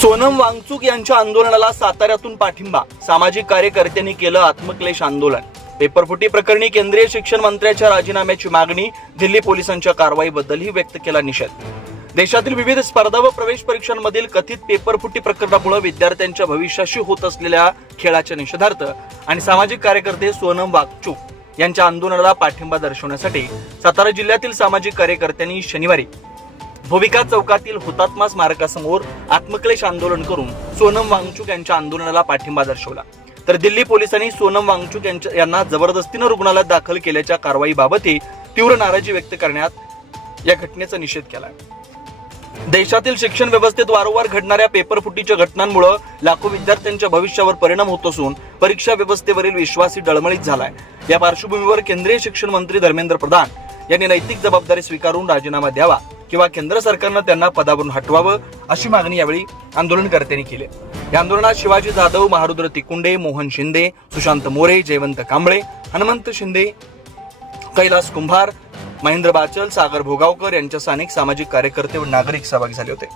सोनम वांगचुक यांच्या आंदोलनाला साताऱ्यातून पाठिंबा, सामाजिक कार्यकर्त्यांनी केलं आत्मक्लेश आंदोलन. पेपरफुटी प्रकरणी केंद्रीय शिक्षण मंत्र्याच्या राजीनाम्याची मागणी, दिल्ली पोलिसांच्या कारवाईबद्दलही व्यक्त केला निषेध. देशातील विविध स्पर्धा व प्रवेश परीक्षांमधील कथित पेपरफुटी प्रकरणामुळे विद्यार्थ्यांच्या भविष्याशी होत असलेल्या खेळाच्या निषेधार्थ आणि सामाजिक कार्यकर्ते सोनम वांगचुक यांच्या आंदोलनाला पाठिंबा दर्शवण्यासाठी सातारा जिल्ह्यातील सामाजिक कार्यकर्त्यांनी शनिवारी भूविका चौकातील हुतात्मा स्मारकासमोर आत्मक्लेश आंदोलन करून सोनम वांगचुक यांच्या आंदोलनाला पाठिंबा दर्शवला. तर दिल्ली पोलिसांनी सोनम वांगचुक यांना जबरदस्तीनं रुग्णालयात दाखल केल्याच्या कारवाईबाबतही तीव्र नाराजी व्यक्त करण्यात या घटनेचा निषेध केला. देशातील शिक्षण व्यवस्थेत वारंवार घडणाऱ्या पेपरफुटीच्या घटनांमुळे लाखो विद्यार्थ्यांच्या भविष्यावर परिणाम होत असून परीक्षा व्यवस्थेवरील विश्वासही डळमळीत झालाय. या पार्श्वभूमीवर केंद्रीय शिक्षण मंत्री धर्मेंद्र प्रधान यांनी नैतिक जबाबदारी स्वीकारून राजीनामा द्यावा किंवा केंद्र सरकारनं त्यांना पदावरून हटवावं अशी मागणी यावेळी आंदोलनकर्त्यांनी केली. या आंदोलनात शिवाजी जाधव, महारुद्र तिकुंडे, मोहन शिंदे, सुशांत मोरे, जयवंत कांबळे, हनुमंत शिंदे, कैलास कुंभार, महेंद्र बाचल, सागर भोगावकर यांच्या अनेक सामाजिक कार्यकर्ते व नागरिक सहभागी झाले होते.